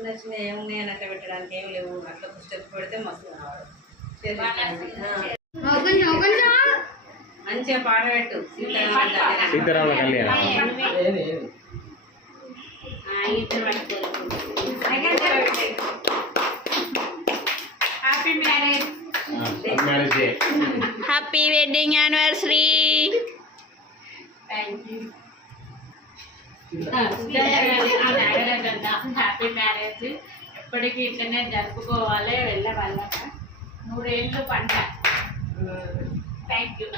చిన్న చిన్న ఏమున్నాయి అని అట్లా పెట్టడానికి ఏం లేవు. అట్లా స్టెప్ పెడితే మస్తు కావాలి ఆ. మంచిగా పాట పెట్టు. సీతారామ కళ్యాణం. సీతారాముల కళ్యాణం. Happy marriage marriage day happy wedding anniversary happy marriage ఎప్పటికీ ఇట్లనే జరుపుకోవాలి వెళ్ళవాళ్ళక నూరేళ్ళు పంట. థ్యాంక్ యూ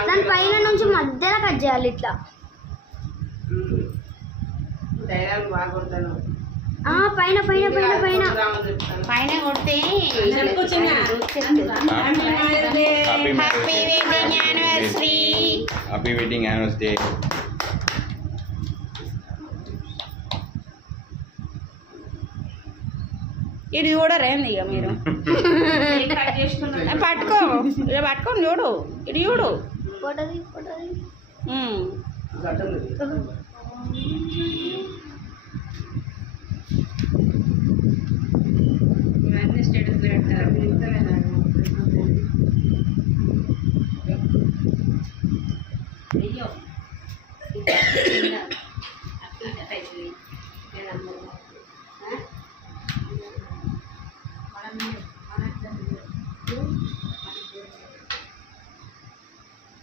దాని పైన నుంచి మధ్యలో కట్ చేయాలి ఇట్లా. డైలాగ్ బాగా కొడతాను ఆ పైన పైన పైన పైన. పైన కొడితే happy wedding anniversary happy wedding anniversary ఇది చూడరా ఏంది ఇక మీరు? పట్టుకో. ఇక పట్టుకొని చూడు. ఇది చూడు. ఫోటోది ఫోటోది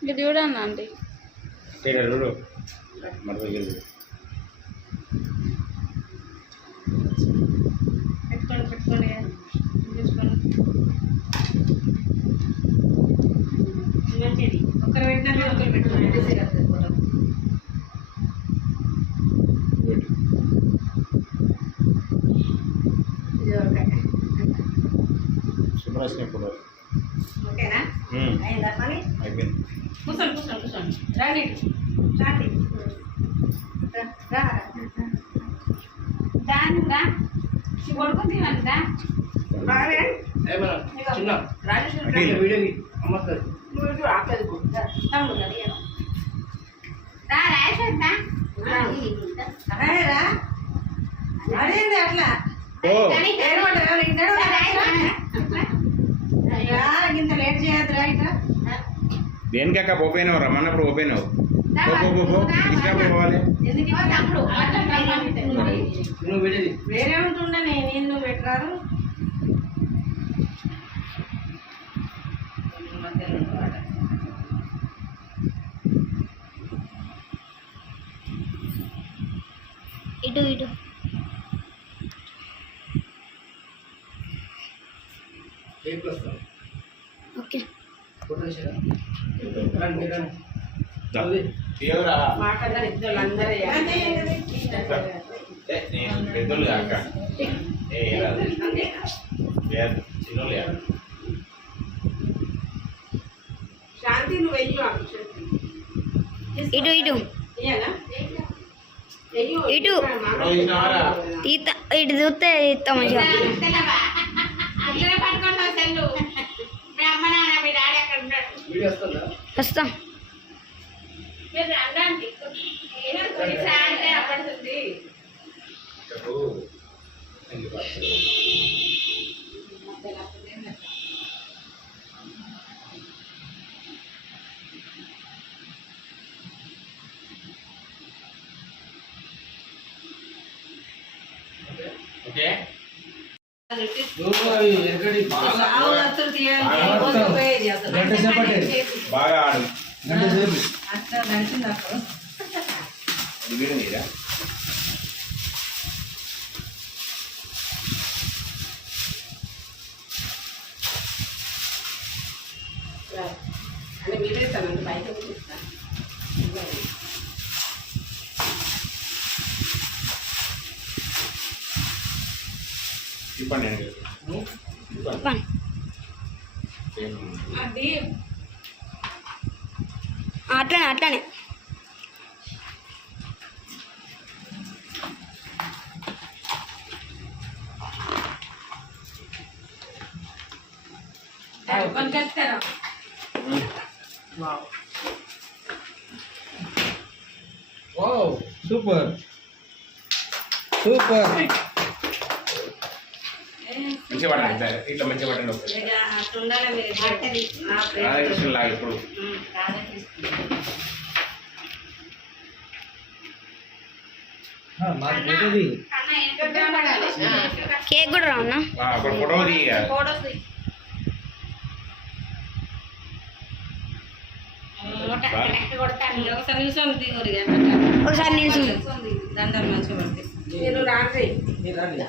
ఇది చూడండి ఇక్కడ చూడు. పెట్టుకోండి పెట్టుకోండి. చూసుకోండి. ఒకరు పెట్టినా ఒకరు పెట్టుకోండి సరిగ్గా ఫోటో ఇది ఓకే సుబ్రహ్మణ్య ఫోటో ఓకేనా అయిందా పని? అయిపోయింది. కూర్చోండి కూర్చోండి కూర్చోండి. రండి. రండి. రా, రా. దాని రా. కొడుకుని తినండి బాగా చిన్న. రాజేశ్వరి అమ్మస్తారు నువ్వు తమ్ముడు అదేంది అట్లా? దేనికక్క ఓపెన్ అవ్వరు? రమ్మన్నప్పుడు ఓపెన్ అవ్వు. పో పో పో పో ఇష్టం పోవాలి. వేరే ఉంటుండే నేను నువ్వు పెట్టరారు ఇటు ఇటు. వస్తాను ఓకే ఫోటో తీసారా రండి రండి దా. తీయవురా మాకందరు ఇద్దరు అందరూ ఏ, నేను పెద్దోళ్ళు కాక. చిన్నోళ్ళు. శాంతి నువ్వు ఇటు ఇటు. ఇటు. ఇటు. చూస్తే తీస్తా మంచిగా. వస్తా. మీరు బాగా ఆడు. మీరా అంటే మీరే ఇస్తాను బయట కూర్చుస్తాను ఇప్పండి నేను ఇప్పండి పని సేమ్. అది అట్లనే అట్లనే కొంచెం ఉమ్. Wow wow super super మంచిగా ఇట్లా ఇట్లా మంచిగా రాధాకృష్ణ లాగా ఇప్పుడు. కేక్ కూడా రావునా ఫోటో ఒకసారి దిగు. దండాలు మంచిగా పడతాయి మీరు రండి.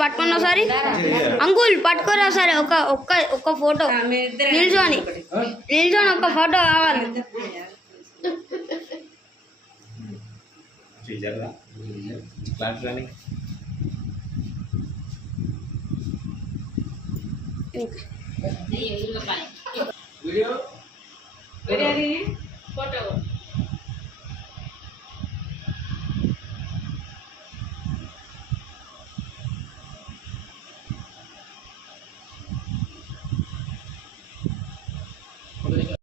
పట్టుకున్నా ఒకసారి అంకుల్ పట్టుకోరా సరే. ఒక ఒక్క ఒక్క ఫోటో. నిల్చొని. నిల్చొని ఒక్క ఫోటో కావాలి. వీడియో? ఫోటో. Obrigado.